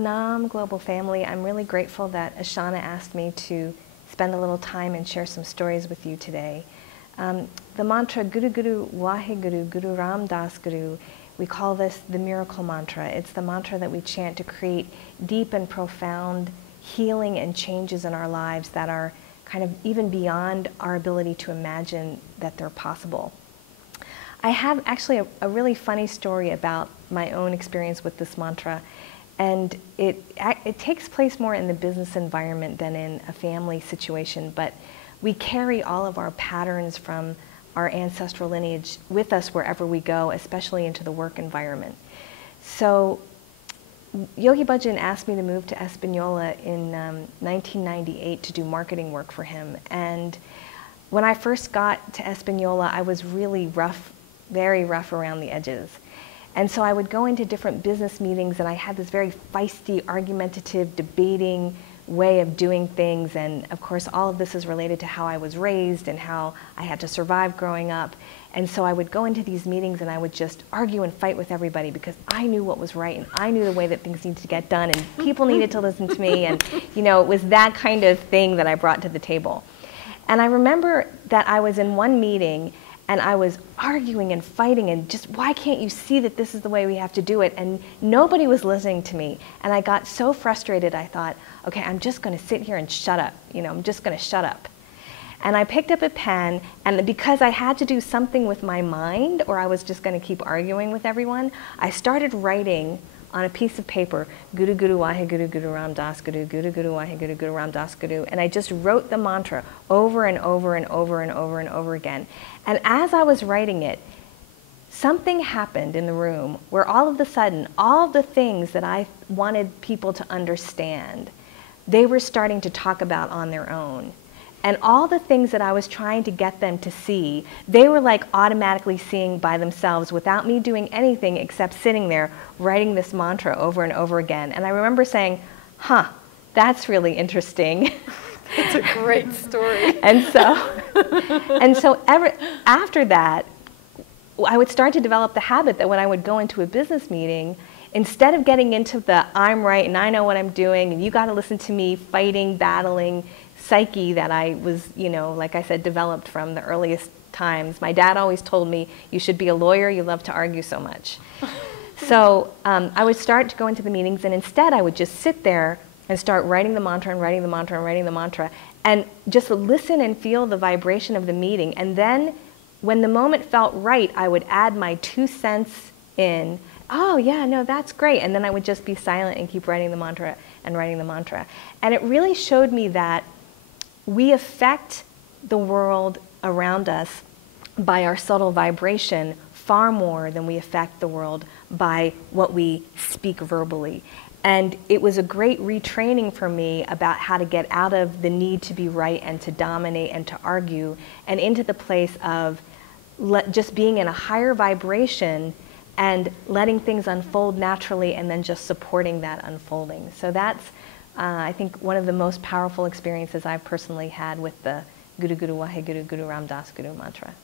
Nam Global Family, I'm really grateful that Ashana asked me to spend a little time and share some stories with you today. The mantra Guru Guru Waheguru Guru Ram Das Guru, we call this the miracle mantra. It's the mantra that we chant to create deep and profound healing and changes in our lives that are kind of even beyond our ability to imagine that they're possible. I have actually a really funny story about my own experience with this mantra, and it takes place more in the business environment than in a family situation, but we carry all of our patterns from our ancestral lineage with us wherever we go, especially into the work environment. So Yogi Bhajan asked me to move to Espanola in 1998 to do marketing work for him. And when I first got to Espanola, I was really rough, very rough around the edges. And so I would go into different business meetings and I had this very feisty, argumentative, debating way of doing things. And of course, all of this is related to how I was raised and how I had to survive growing up. And so I would go into these meetings and I would just argue and fight with everybody because I knew what was right and I knew the way that things needed to get done and people needed to listen to me. And you know, it was that kind of thing that I brought to the table. And I remember that I was in one meeting and I was arguing and fighting and just, why can't you see that this is the way we have to do it? And nobody was listening to me. And I got so frustrated, I thought, okay, I'm just gonna sit here and shut up. You know, I'm just gonna shut up. And I picked up a pen, and because I had to do something with my mind, or I was just gonna keep arguing with everyone, I started writing on a piece of paper, Guru Guru Waheguru Guru Ram Das Guru, Guru Guru Waheguru Guru Ram Das Guru, and I just wrote the mantra over and over and over and over and over again. And as I was writing it, something happened in the room where all of a sudden, all the things that I wanted people to understand, they were starting to talk about on their own. And all the things that I was trying to get them to see, they were like automatically seeing by themselves without me doing anything except sitting there writing this mantra over and over again. And I remember saying, huh, that's really interesting. It's a great story. and so after that, I would start to develop the habit that when I would go into a business meeting, instead of getting into the I'm right and I know what I'm doing and you got to listen to me fighting, battling, psyche that I was, you know, like I said, developed from the earliest times. My dad always told me, you should be a lawyer, you love to argue so much. So I would start to go into the meetings and instead I would just sit there and start writing the mantra and writing the mantra and writing the mantra and just listen and feel the vibration of the meeting. And then when the moment felt right, I would add my 2 cents in. Oh yeah, no, that's great. And then I would just be silent and keep writing the mantra and writing the mantra. And it really showed me that we affect the world around us by our subtle vibration far more than we affect the world by what we speak verbally. And it was a great retraining for me about how to get out of the need to be right and to dominate and to argue and into the place of just being in a higher vibration and letting things unfold naturally and then just supporting that unfolding. So that's I think one of the most powerful experiences I've personally had with the Guru Guru Waheguru Guru Ram Das Guru mantra.